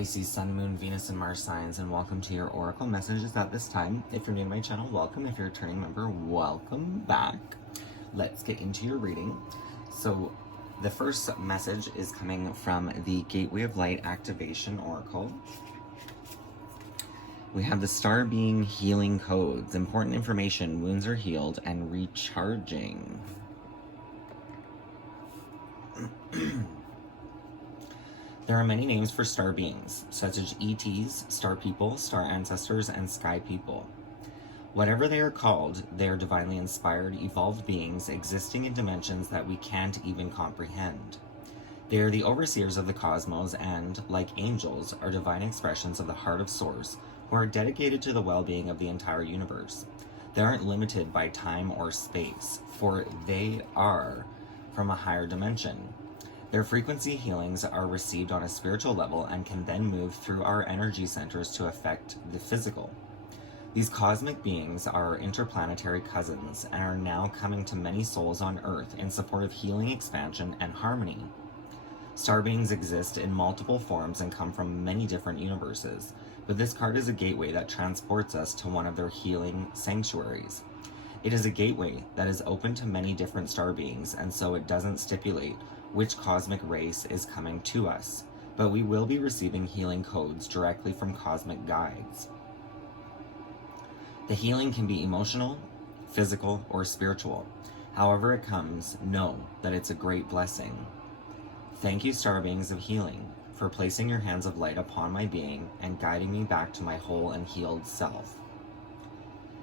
Pisces, Sun, Moon, Venus, and Mars signs, and welcome to your Oracle messages at this time. If you're new to my channel, welcome. If you're a returning member, welcome back. Let's get into your reading. So the first message is coming from the Gateway of Light Activation Oracle. We have the Star Being Healing Codes, important information, wounds are healed, and recharging. There are many names for star beings, such as ETs, star people, star ancestors, and sky people. Whatever they are called, they are divinely inspired, evolved beings existing in dimensions that we can't even comprehend. They are the overseers of the cosmos and, like angels, are divine expressions of the heart of Source, who are dedicated to the well-being of the entire universe. They aren't limited by time or space, for they are from a higher dimension. Their frequency healings are received on a spiritual level and can then move through our energy centers to affect the physical. These cosmic beings are our interplanetary cousins and are now coming to many souls on Earth in support of healing, expansion, and harmony. Star beings exist in multiple forms and come from many different universes, but this card is a gateway that transports us to one of their healing sanctuaries. It is a gateway that is open to many different star beings, and so it doesn't stipulate which cosmic race is coming to us, but we will be receiving healing codes directly from cosmic guides. The healing can be emotional, physical, or spiritual. However it comes, know that it's a great blessing. Thank you, star beings of healing, for placing your hands of light upon my being and guiding me back to my whole and healed self.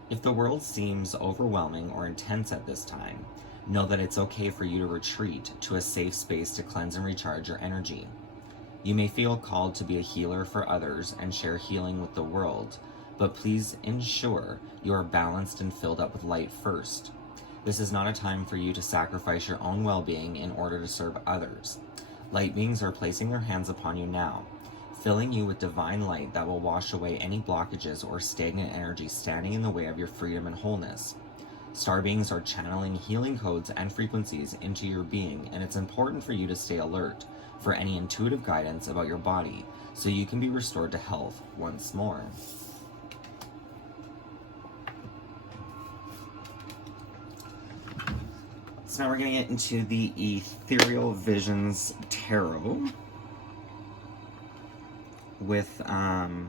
If the world seems overwhelming or intense at this time, know that it's okay for you to retreat to a safe space to cleanse and recharge your energy. You may feel called to be a healer for others and share healing with the world, but please ensure you are balanced and filled up with light first. This is not a time for you to sacrifice your own well-being in order to serve others. Light beings are placing their hands upon you now, filling you with divine light that will wash away any blockages or stagnant energy standing in the way of your freedom and wholeness. Star beings are channeling healing codes and frequencies into your being, and it's important for you to stay alert for any intuitive guidance about your body so you can be restored to health once more. So now we're going to get into the Ethereal Visions Tarot with the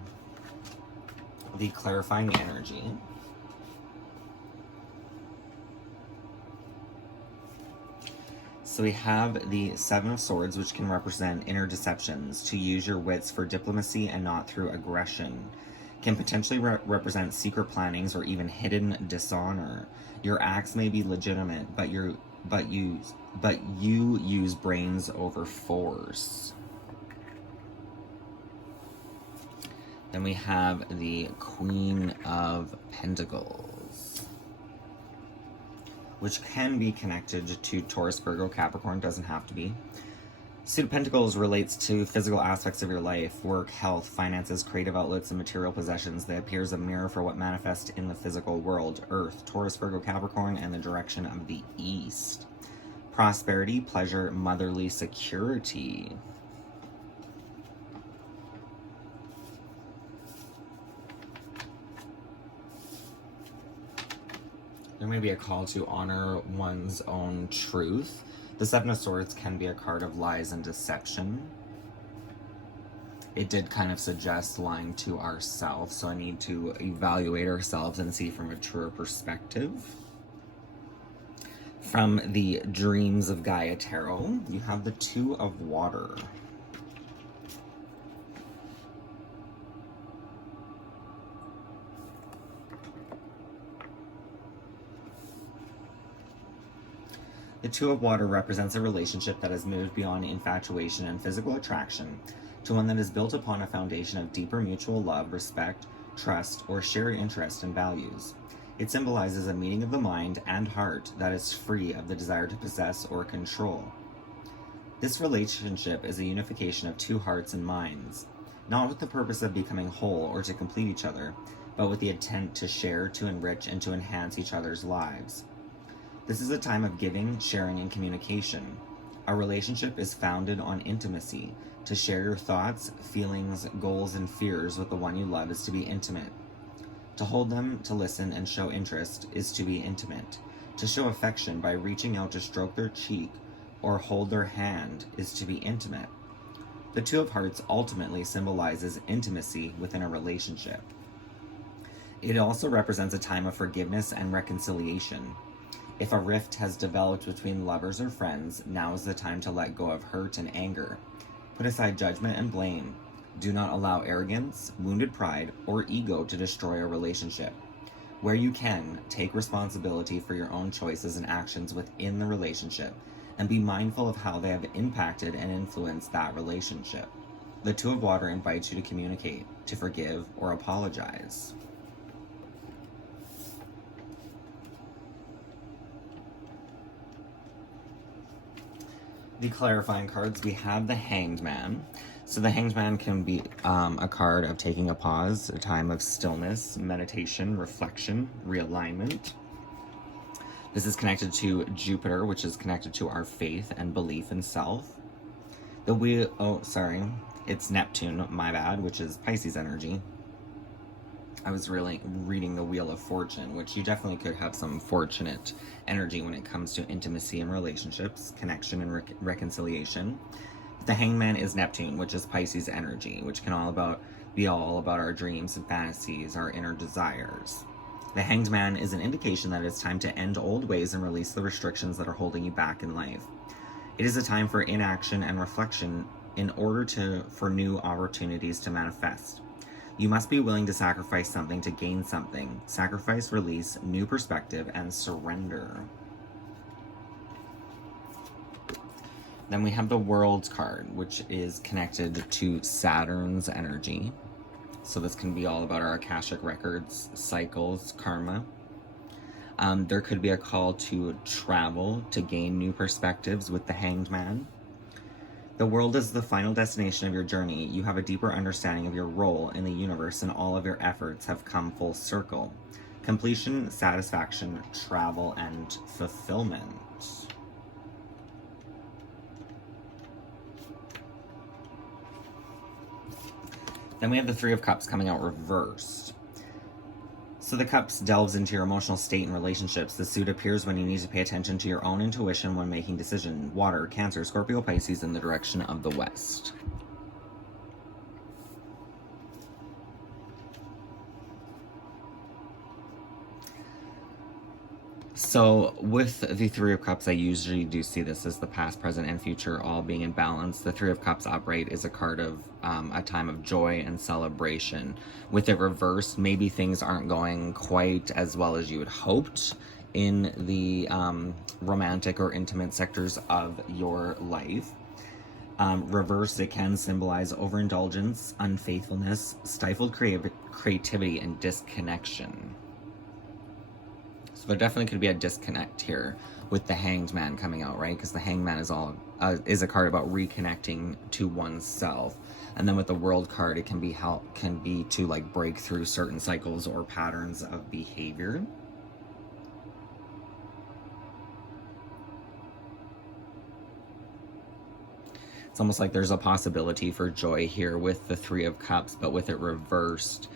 clarifying energy. So we have the Seven of Swords, which can represent inner deceptions, to use your wits for diplomacy and not through aggression. Can potentially represent secret plannings or even hidden dishonor. Your acts may be legitimate, but you use brains over force. Then we have the Queen of Pentacles, which can be connected to Taurus, Virgo, Capricorn, doesn't have to be. Suit of Pentacles relates to physical aspects of your life, work, health, finances, creative outlets, and material possessions. They appear as a mirror for what manifests in the physical world. Earth, Taurus, Virgo, Capricorn, and the direction of the east. Prosperity, pleasure, motherly security. There may be a call to honor one's own truth. The Seven of Swords can be a card of lies and deception. It did kind of suggest lying to ourselves, so I need to evaluate ourselves and see from a truer perspective. From the Dreams of Gaia Tarot, you have the Two of Water. The Two of Water represents a relationship that has moved beyond infatuation and physical attraction to one that is built upon a foundation of deeper mutual love, respect, trust, or shared interest and values. It symbolizes a meeting of the mind and heart that is free of the desire to possess or control. This relationship is a unification of two hearts and minds, not with the purpose of becoming whole or to complete each other, but with the intent to share, to enrich, and to enhance each other's lives. This is a time of giving, sharing, and communication. A relationship is founded on intimacy. To share your thoughts, feelings, goals, and fears with the one you love is to be intimate. To hold them, to listen, and show interest is to be intimate. To show affection by reaching out to stroke their cheek or hold their hand is to be intimate. The Two of Hearts ultimately symbolizes intimacy within a relationship. It also represents a time of forgiveness and reconciliation. If a rift has developed between lovers or friends, now is the time to let go of hurt and anger. Put aside judgment and blame. Do not allow arrogance, wounded pride, or ego to destroy a relationship. Where you can, take responsibility for your own choices and actions within the relationship, and be mindful of how they have impacted and influenced that relationship. The Two of Water invites you to communicate, to forgive, or apologize. The clarifying cards, we have the Hanged Man. So the Hanged Man can be a card of taking a pause, a time of stillness, meditation, reflection, realignment. This is connected to Jupiter, which is connected to our faith and belief in self. The wheel, it's Neptune, my bad, which is Pisces energy. I was really reading the Wheel of Fortune, which you definitely could have some fortunate energy when it comes to intimacy and relationships, connection and reconciliation. The Hanged Man is Neptune, which is Pisces energy, which can be all about our dreams and fantasies, our inner desires. The Hanged Man is an indication that it's time to end old ways and release the restrictions that are holding you back in life. It is a time for inaction and reflection in order for new opportunities to manifest. You must be willing to sacrifice something to gain something. Sacrifice, release, new perspective, and surrender. Then we have the World card, which is connected to Saturn's energy. So this can be all about our Akashic records, cycles, karma. There could be a call to travel, to gain new perspectives with the Hanged Man. The world is the final destination of your journey. You have a deeper understanding of your role in the universe, and all of your efforts have come full circle. Completion, satisfaction, travel, and fulfillment. Then we have the Three of Cups coming out reversed. So the Cups delves into your emotional state and relationships. The suit appears when you need to pay attention to your own intuition when making decisions. Water, Cancer, Scorpio, Pisces in the direction of the West. So with the Three of Cups, I usually do see this as the past, present, and future all being in balance. The Three of Cups upright is a card of a time of joy and celebration. With it reversed, maybe things aren't going quite as well as you had hoped in the romantic or intimate sectors of your life. Reversed, it can symbolize overindulgence, unfaithfulness, stifled creativity, and disconnection. So there definitely could be a disconnect here with the Hanged Man coming out, right? Because the Hanged Man is a card about reconnecting to oneself. And then with the World card, it can be to like break through certain cycles or patterns of behavior. It's almost like there's a possibility for joy here with the Three of Cups, but with it reversed,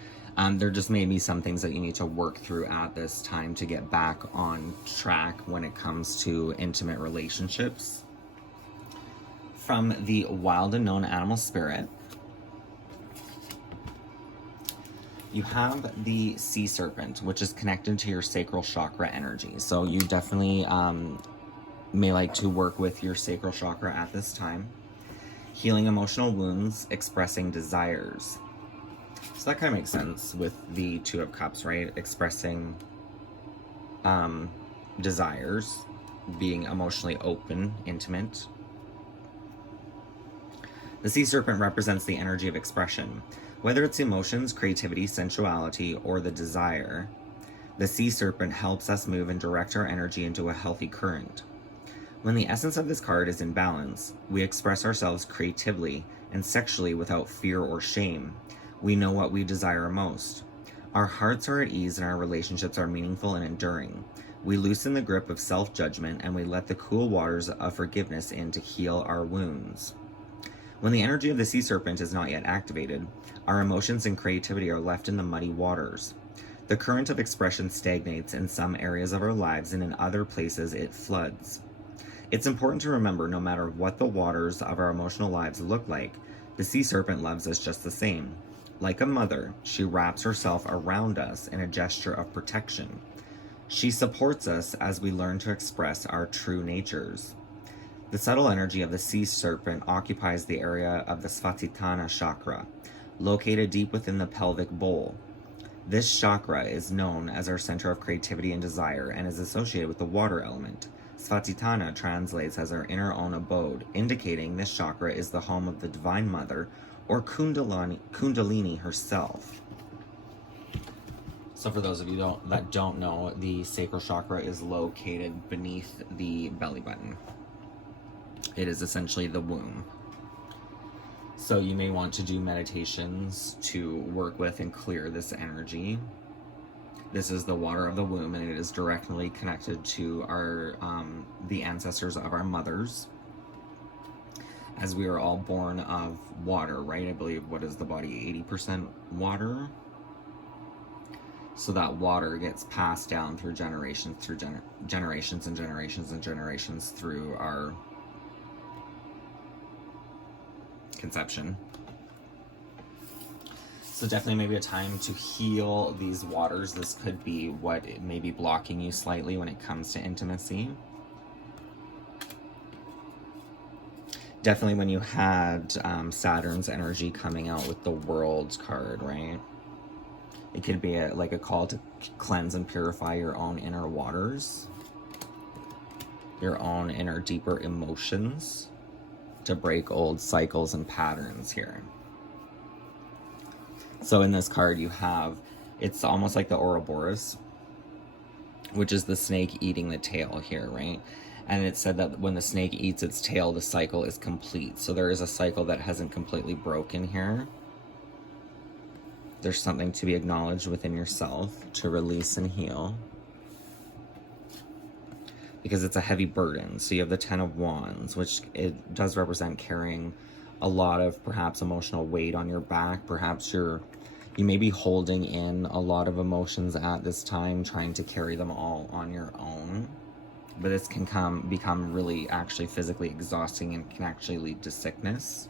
there just may be some things that you need to work through at this time to get back on track when it comes to intimate relationships. From the Wild Unknown Animal Spirit, you have the Sea Serpent, which is connected to your sacral chakra energy. So you definitely may like to work with your sacral chakra at this time. Healing emotional wounds, expressing desires. So that kind of makes sense with the Two of Cups, right? Expressing desires, being emotionally open, intimate. The Sea Serpent represents the energy of expression. Whether it's emotions, creativity, sensuality, or the desire, the Sea Serpent helps us move and direct our energy into a healthy current. When the essence of this card is in balance, we express ourselves creatively and sexually without fear or shame. We know what we desire most. Our hearts are at ease and our relationships are meaningful and enduring. We loosen the grip of self-judgment and we let the cool waters of forgiveness in to heal our wounds. When the energy of the sea serpent is not yet activated, our emotions and creativity are left in the muddy waters. The current of expression stagnates in some areas of our lives, and in other places it floods. It's important to remember, no matter what the waters of our emotional lives look like, the sea serpent loves us just the same. Like a mother, she wraps herself around us in a gesture of protection. She supports us as we learn to express our true natures. The subtle energy of the sea serpent occupies the area of the Svadhisthana chakra, located deep within the pelvic bowl. This chakra is known as our center of creativity and desire and is associated with the water element. Svadhisthana translates as our inner own abode, indicating this chakra is the home of the Divine Mother, or Kundalini herself. So for those of you that don't know, the sacral chakra is located beneath the belly button. It is essentially the womb. So you may want to do meditations to work with and clear this energy. This is the water of the womb, and it is directly connected to our the ancestors of our mothers, as we are all born of water, right? I believe, what is the body, 80% water? So that water gets passed down through generations and generations and generations through our conception. So definitely maybe a time to heal these waters. This could be what may be blocking you slightly when it comes to intimacy. Definitely when you had Saturn's energy coming out with the World card, right? It could be like a call to cleanse and purify your own inner waters, your own inner deeper emotions, to break old cycles and patterns here. So in this card you have, it's almost like the Ouroboros, which is the snake eating the tail here, right? And it said that when the snake eats its tail, the cycle is complete. So there is a cycle that hasn't completely broken here. There's something to be acknowledged within yourself to release and heal, because it's a heavy burden. So you have the Ten of Wands, which it does represent carrying a lot of perhaps emotional weight on your back. Perhaps you may be holding in a lot of emotions at this time, trying to carry them all on your own. But this can become really actually physically exhausting and can actually lead to sickness.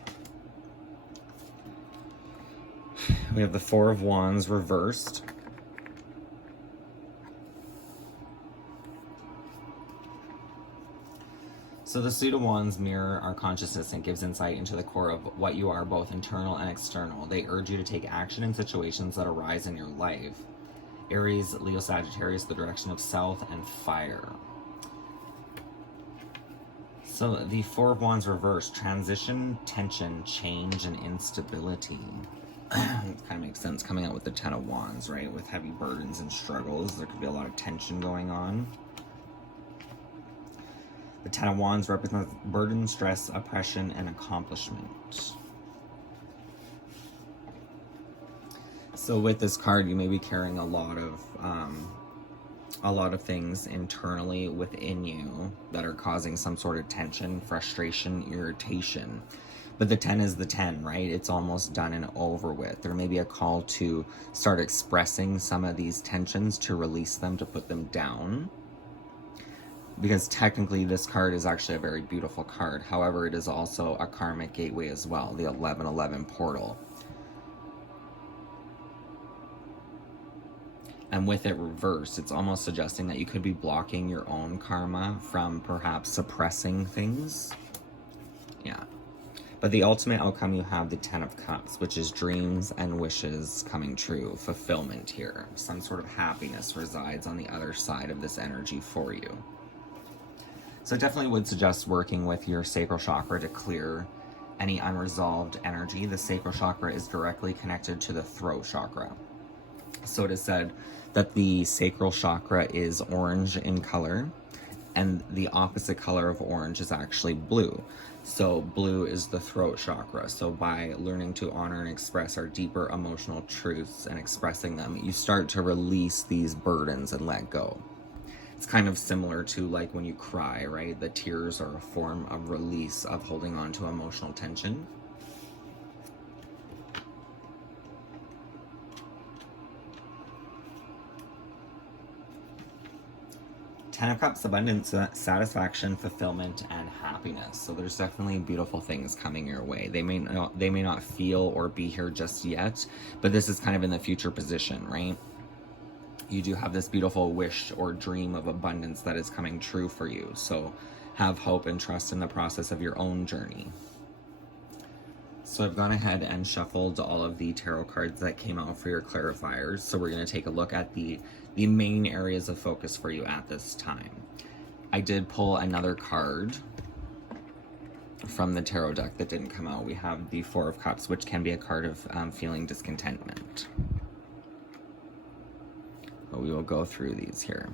We have the Four of Wands reversed. So the Suit of Wands mirror our consciousness and gives insight into the core of what you are, both internal and external. They urge you to take action in situations that arise in your life. Aries, Leo, Sagittarius, the direction of self and fire. So the Four of Wands reversed, transition, tension, change, and instability. It kind of makes sense coming out with the Ten of Wands, right? With heavy burdens and struggles, there could be a lot of tension going on. The Ten of Wands represents burden, stress, oppression, and accomplishment. So with this card, you may be carrying a lot of things internally within you that are causing some sort of tension, frustration, irritation. But the 10 is the 10, right? It's almost done and over with. There may be a call to start expressing some of these tensions, to release them, to put them down. Because technically this card is actually a very beautiful card. However, it is also a karmic gateway as well, the 1111 portal. And with it reversed, it's almost suggesting that you could be blocking your own karma from perhaps suppressing things. Yeah. But the ultimate outcome, you have the Ten of Cups, which is dreams and wishes coming true, fulfillment here. Some sort of happiness resides on the other side of this energy for you. So I definitely would suggest working with your sacral chakra to clear any unresolved energy. The sacral chakra is directly connected to the throat chakra. So it is said that the sacral chakra is orange in color, and the opposite color of orange is actually blue. So blue is the throat chakra. So by learning to honor and express our deeper emotional truths and expressing them, you start to release these burdens and let go. It's kind of similar to like when you cry, right? The tears are a form of release of holding on to emotional tension. Ten of Cups, abundance, satisfaction, fulfillment, and happiness. So there's definitely beautiful things coming your way. They may not feel or be here just yet, but this is kind of in the future position, right? You do have this beautiful wish or dream of abundance that is coming true for you. So have hope and trust in the process of your own journey. So I've gone ahead and shuffled all of the tarot cards that came out for your clarifiers. So we're going to take a look at the main areas of focus for you at this time. I did pull another card from the tarot deck that didn't come out. We have the Four of Cups, which can be a card of feeling discontentment. But we will go through these here.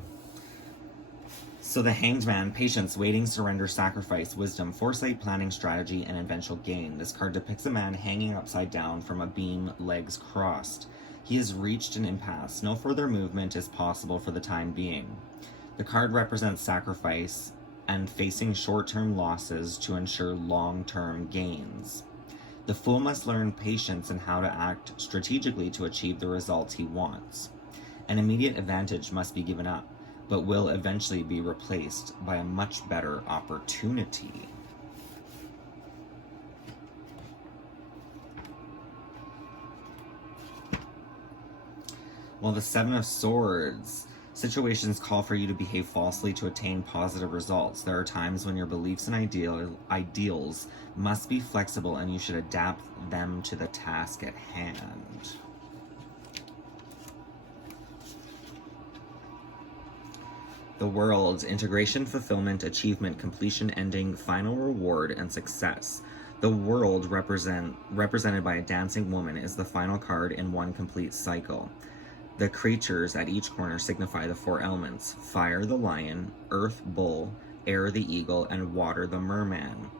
So the Hanged Man, patience, waiting, surrender, sacrifice, wisdom, foresight, planning, strategy, and eventual gain. This card depicts a man hanging upside down from a beam, legs crossed. He has reached an impasse. No further movement is possible for the time being. The card represents sacrifice and facing short-term losses to ensure long-term gains. The Fool must learn patience and how to act strategically to achieve the results he wants. An immediate advantage must be given up, but will eventually be replaced by a much better opportunity. Well, the Seven of Swords. Situations call for you to behave falsely to attain positive results. There are times when your beliefs and ideals must be flexible, and you should adapt them to the task at hand. The World, integration, fulfillment, achievement, completion, ending, final reward, and success. The World, represented by a dancing woman, is the final card in one complete cycle. The creatures at each corner signify the four elements: fire, the lion; earth, bull; air, the eagle; and water, the merman,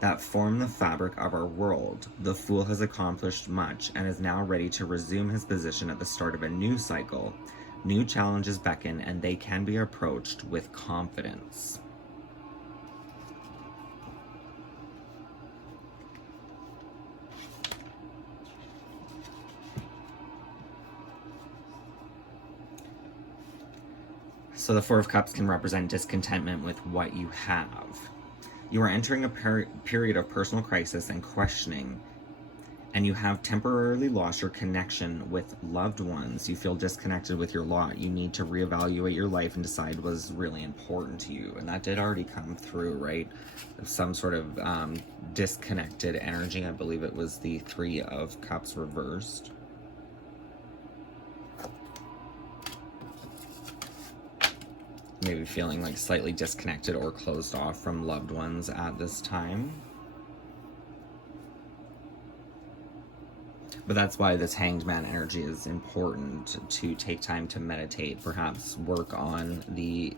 that form the fabric of our world. The Fool has accomplished much and is now ready to resume his position at the start of a new cycle. New challenges beckon, and they can be approached with confidence. So the Four of Cups can represent discontentment with what you have. You are entering a period of personal crisis and questioning, and you have temporarily lost your connection with loved ones. You feel disconnected with your lot. You need to reevaluate your life and decide what is really important to you. And that did already come through, right? Some sort of disconnected energy. I believe it was the Three of Cups reversed. Maybe feeling like slightly disconnected or closed off from loved ones at this time. But that's why this Hanged Man energy is important, to take time to meditate, perhaps work on the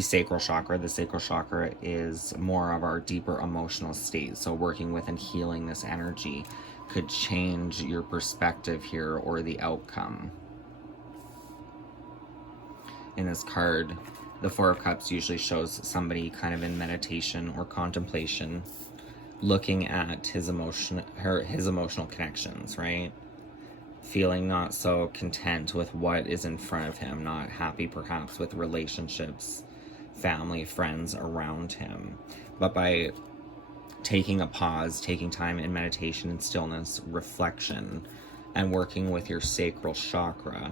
sacral chakra. The sacral chakra is more of our deeper emotional state. So working with and healing this energy could change your perspective here or the outcome. In this card, the Four of Cups usually shows somebody kind of in meditation or contemplation, looking at his emotional connections, right? Feeling not so content with what is in front of him, not happy perhaps with relationships, family, friends around him. But by taking a pause, taking time in meditation and stillness, reflection, and working with your sacral chakra,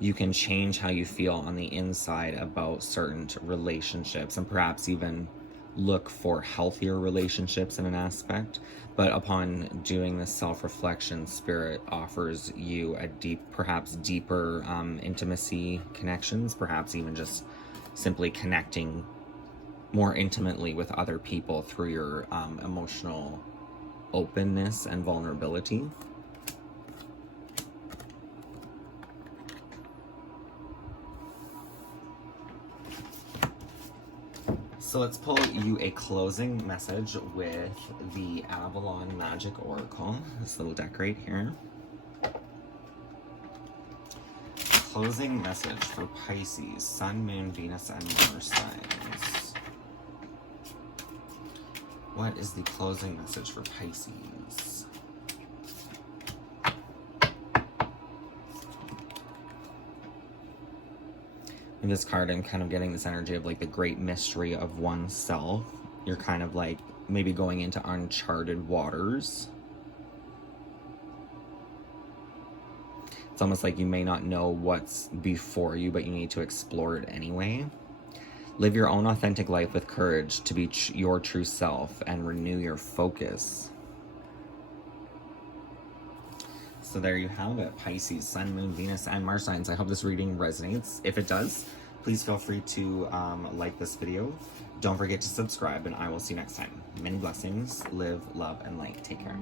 you can change how you feel on the inside about certain relationships, and perhaps even look for healthier relationships in an aspect. But upon doing this self-reflection, Spirit offers you a perhaps deeper intimacy connections, perhaps even just simply connecting more intimately with other people through your emotional openness and vulnerability. So let's pull you a closing message with the Avalon Magic Oracle, this little deck right here. closing message for Pisces, Sun, Moon, Venus, and Mars signs. What is the closing message for Pisces? In this card, I'm kind of getting this energy of like the great mystery of oneself. You're kind of like maybe going into uncharted waters. It's almost like you may not know what's before you, but you need to explore it anyway. Live your own authentic life with courage to be your true self and renew your focus. So there you have it, Pisces, Sun, Moon, Venus, and Mars signs. I hope this reading resonates. If it does, please feel free to like this video. Don't forget to subscribe, and I will see you next time. Many blessings. Live, love, and light. Take care.